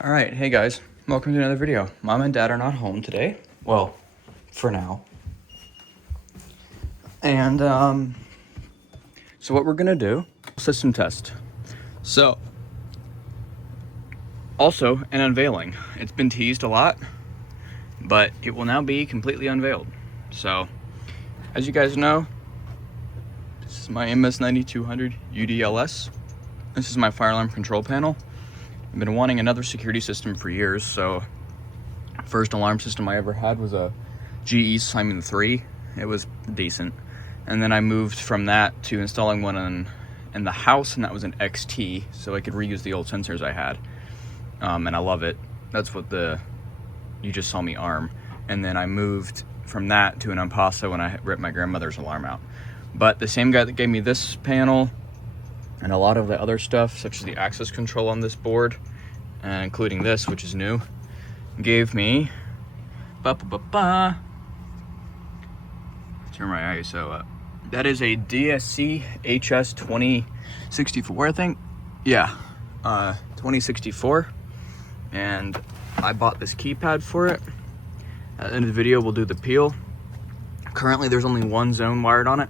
All right, hey guys, welcome to another video. Mom and Dad are not home today. Well, for now. And so what we're gonna do, system test. So, also an unveiling. It's been teased a lot, but it will now be completely unveiled. So, as you guys know, this is my MS9200 UDLS. This is my fire alarm control panel. I've been wanting another security system for years, so first alarm system I ever had was a GE Simon 3. It was decent. And then I moved from that to installing one in the house, and that was an XT, so I could reuse the old sensors I had. And I love it. That's what you just saw me arm. And then I moved from that to an Ampasa when I ripped my grandmother's alarm out. But the same guy that gave me this panel and a lot of the other stuff, such as the access control on this board, including this, which is new, gave me, turn my ISO up. That is a DSC HS 2064, I think. Yeah, 2064. And I bought this keypad for it. At the end of the video, we'll do the peel. Currently, there's only one zone wired on it,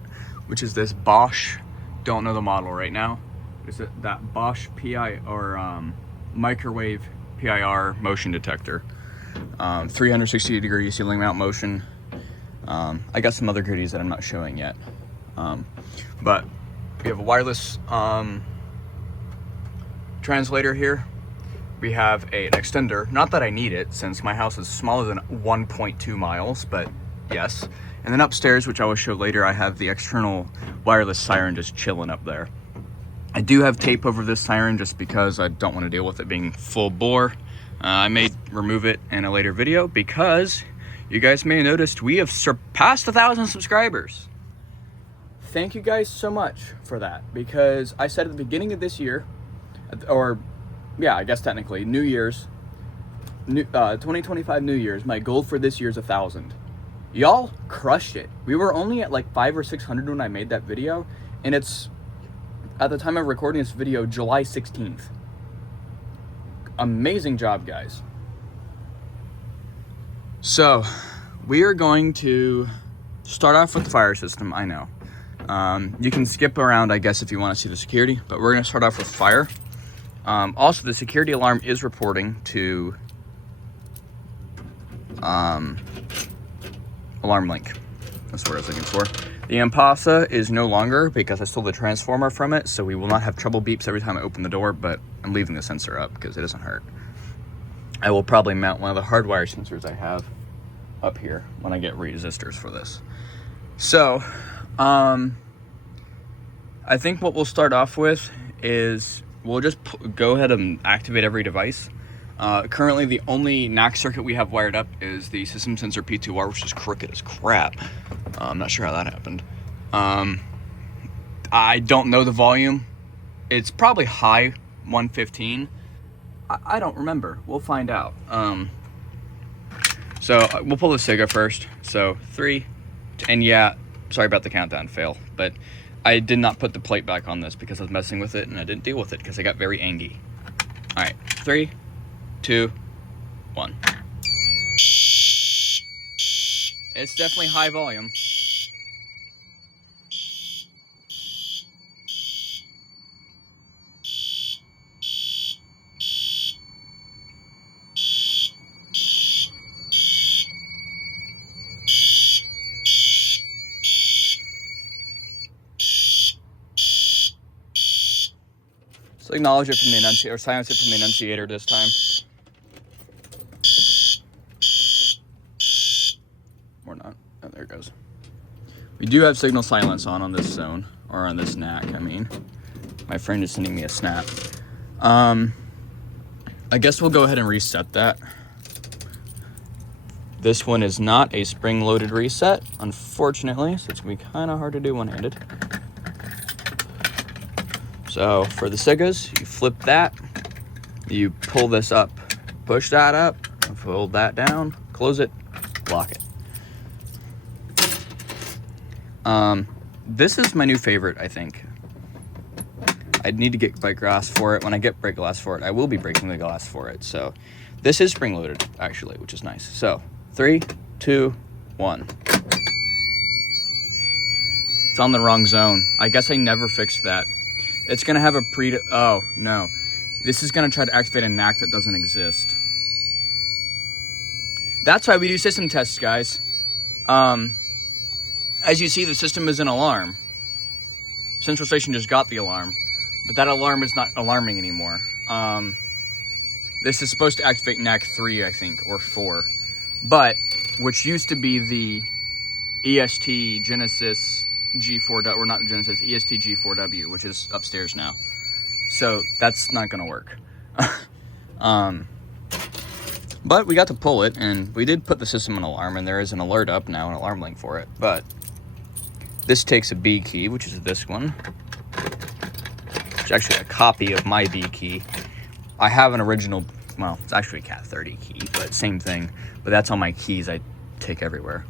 which is this Bosch. Don't know the model right now. Is it that Bosch PI or microwave PIR motion detector? 360-degree ceiling mount motion. I got some other goodies that I'm not showing yet. But we have a wireless translator here. We have an extender. Not that I need it, since my house is smaller than 1.2 miles, but yes. And then upstairs, which I will show later, I have the external wireless siren just chilling up there. I do have tape over this siren just because I don't want to deal with it being full bore. I may remove it in a later video because you guys may have noticed we have surpassed 1,000 subscribers. Thank you guys so much for that, because I said at the beginning of this year, or yeah, I guess technically, New Year's, 2025 New Year's, my goal for this year is 1,000. Y'all crushed it. We were only at like 500 or 600 when I made that video, and it's, at the time of recording this video, July 16th. Amazing job, guys. So, we are going to start off with the fire system, I know. You can skip around, I guess, if you want to see the security, but we're going to start off with fire. Also, the security alarm is reporting to Alarm Link. That's what I was looking for. The Ampasa is no longer, because I stole the transformer from it, so we will not have trouble beeps every time I open the door, but I'm leaving the sensor up because it doesn't hurt. I will probably mount one of the hardwire sensors I have up here when I get resistors for this. So, I think what we'll start off with is we'll just go ahead and activate every device. Currently, the only NAC circuit we have wired up is the system sensor P2R, which is crooked as crap. I'm not sure how that happened. I don't know the volume. It's probably high 115. I don't remember. We'll find out. So we'll pull the Sega first. So 3, and yeah, sorry about the countdown fail, but I did not put the plate back on this because I was messing with it and I didn't deal with it because I got very angry. All right, 3, 2, 1. It's definitely high volume. So acknowledge it from the enunciator, or silence it from the enunciator this time. Or not. Oh, there it goes. We do have signal silence on this zone, or on this NAC, I mean. My friend is sending me a snap. I guess we'll go ahead and reset that. This one is not a spring-loaded reset, unfortunately, so it's going to be kind of hard to do one-handed. So for the Segas, you flip that, you pull this up, push that up, fold that down, close it, lock it. This is my new favorite, I think. I need to get brake glass for it. When I get brake glass for it, I will be breaking the glass for it. So this is spring loaded actually, which is nice. So 3, 2, 1. It's on the wrong zone. I guess I never fixed that. It's gonna have a oh no. This is gonna try to activate a knack that doesn't exist. That's why we do system tests, guys. As you see, the system is an alarm. Central Station just got the alarm, but that alarm is not alarming anymore. This is supposed to activate knack 3, I think, or 4, but which used to be the EST Genesis G4W, or not Genesis, EST G4W, which is upstairs now. So that's not gonna work. But we got to pull it, and we did put the system in alarm, and there is an alert up now, an alarm link for it. But this takes a B key, which is this one. It's actually a copy of my B key. I have an original, well, it's actually a Cat 30 key, but same thing. But that's all my keys I take everywhere.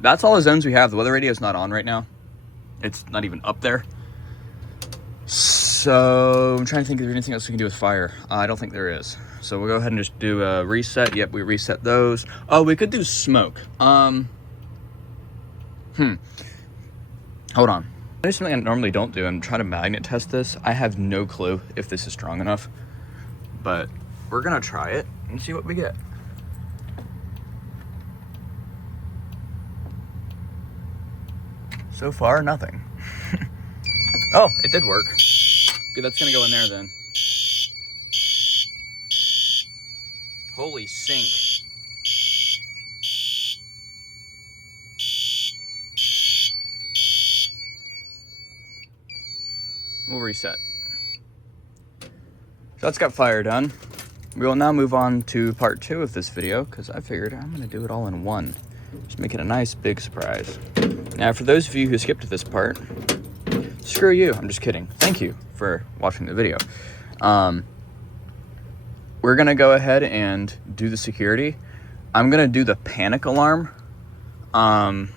That's all the zones we have. The weather radio is not on right now. It's not even up there. So I'm trying to think if there's anything else we can do with fire. I don't think there is. So we'll go ahead and just do a reset. Yep, we reset those. Oh, we could do smoke. Hold on. There's something I normally don't do. I'm trying to magnet test this. I have no clue if this is strong enough, but we're gonna try it and see what we get. So far, nothing. Oh, it did work. Okay, that's gonna go in there then. Holy sink. We'll reset. So that's got fire done. We will now move on to part 2 of this video, because I figured I'm gonna do it all in one. Just make it a nice big surprise. Now, for those of you who skipped this part, screw you. I'm just kidding. Thank you for watching the video. We're gonna go ahead and do the security. I'm gonna do the panic alarm. I'm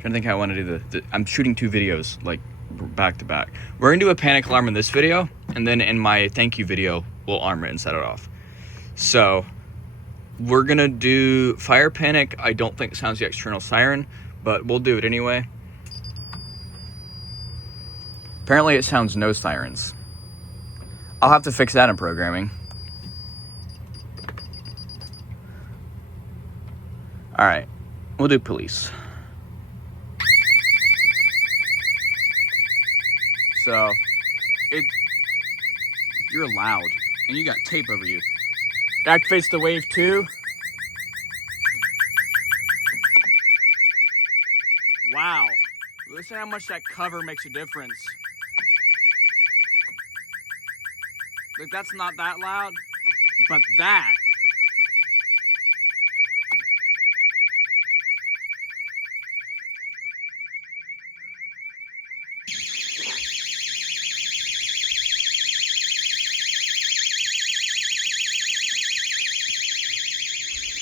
trying to think how I want to do I'm shooting 2 videos like back to back. We're gonna do a panic alarm in this video, and then in my thank you video, we'll arm it and set it off. So we're gonna do fire panic. I don't think sounds the external siren, but we'll do it anyway. Apparently it sounds no sirens. I'll have to fix that in programming. All right, we'll do police. So, you're loud, and you got tape over you. It activates the wave 2. Wow, listen how much that cover makes a difference. Like, that's not that loud, but that.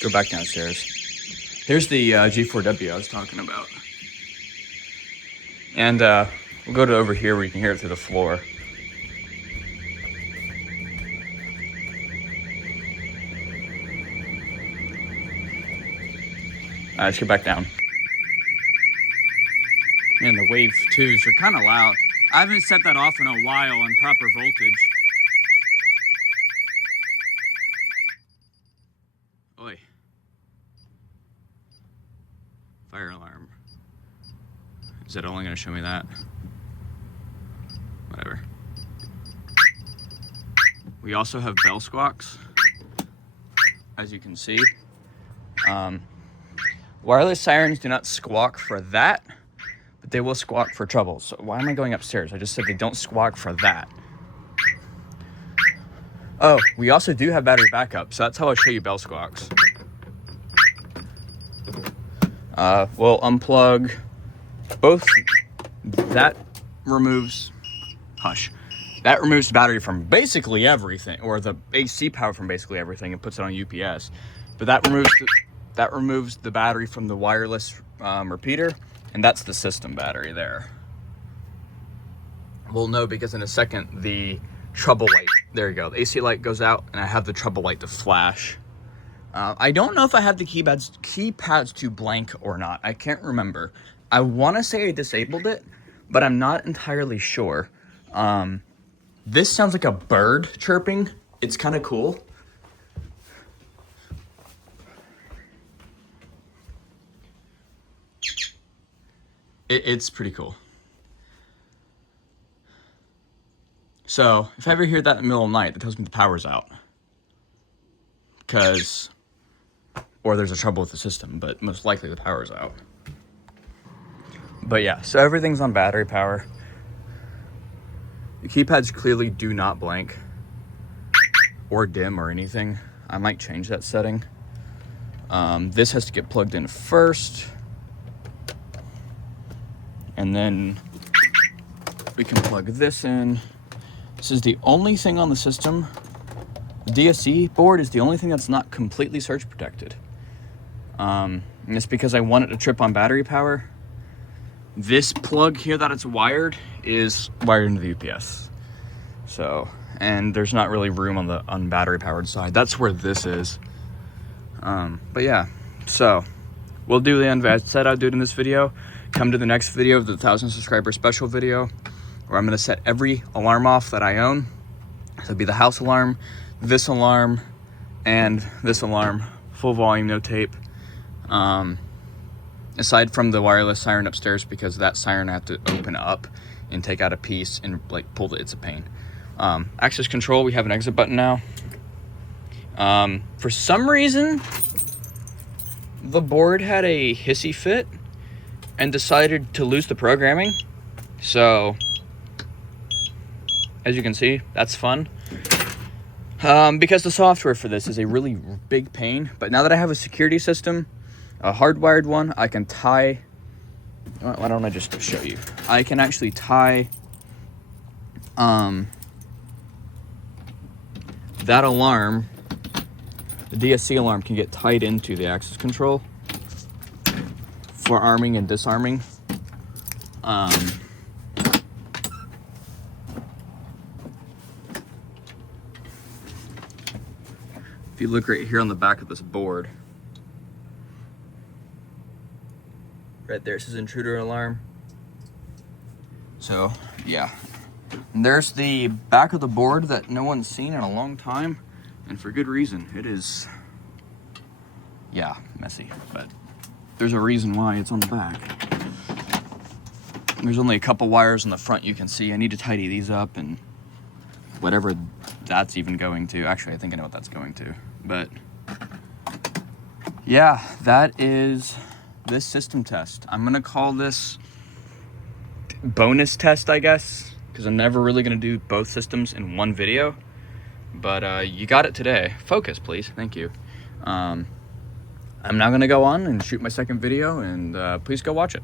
Go back downstairs. Here's the G4W I was talking about. And we'll go to over here where you can hear it through the floor. Let's go back down. Man, the wave 2s are kind of loud. I haven't set that off in a while on proper voltage. Oi. Fire alarm. Is it only going to show me that? Whatever. We also have bell squawks, as you can see. Wireless sirens do not squawk for that, but they will squawk for trouble. So why am I going upstairs? I just said they don't squawk for that. Oh, we also do have battery backup, so that's how I'll show you bell squawks. We'll unplug both. That removes, that removes the battery from basically everything, or the AC power from basically everything, and puts it on UPS. But that removes the battery from the wireless repeater, and that's the system battery there. We'll know because in a second the trouble light, there you go, the AC light goes out and I have the trouble light to flash. I don't know if I have the keypads to blank or not. I can't remember. I want to say I disabled it, but I'm not entirely sure. This sounds like a bird chirping. It's kind of cool. It's pretty cool. So if I ever hear that in the middle of the night, that tells me the power's out. Or there's a trouble with the system, but most likely the power's out. But yeah, so everything's on battery power. The keypads clearly do not blank or dim or anything. I might change that setting. This has to get plugged in first. And then we can plug this in. This is the only thing on the system. The DSC board is the only thing that's not completely surge protected. And it's because I want it to trip on battery power. This plug here that it's wired is wired into the UPS. So, and there's not really room on the battery powered side. That's where this is. But yeah, so we'll do the unveil. I said I'd do it in this video. Come to the next video, the 1,000 subscriber special video, where I'm gonna set every alarm off that I own. So it'll be the house alarm, this alarm, and this alarm, full volume, no tape. Aside from the wireless siren upstairs, because that siren I have to open up and take out a piece and like pull it's a pain. Access control, we have an exit button now. For some reason, the board had a hissy fit and decided to lose the programming. So, as you can see, that's fun. Because the software for this is a really big pain. But now that I have a security system, a hardwired one, I can tie, why don't I just show you? I can actually tie that alarm, the DSC alarm can get tied into the access control for arming and disarming. If you look right here on the back of this board, right there, it says intruder alarm. So, yeah. And there's the back of the board that no one's seen in a long time, and for good reason. It is, yeah, messy, but there's a reason why it's on the back. There's only a couple wires on the front you can see. I need to tidy these up and whatever that's even going to. Actually, I think I know what that's going to. But yeah, that is this system test. I'm gonna call this bonus test, I guess, because I'm never really gonna do both systems in one video. But you got it today. Focus, please. Thank you. I'm now gonna go on and shoot my second video, and please go watch it.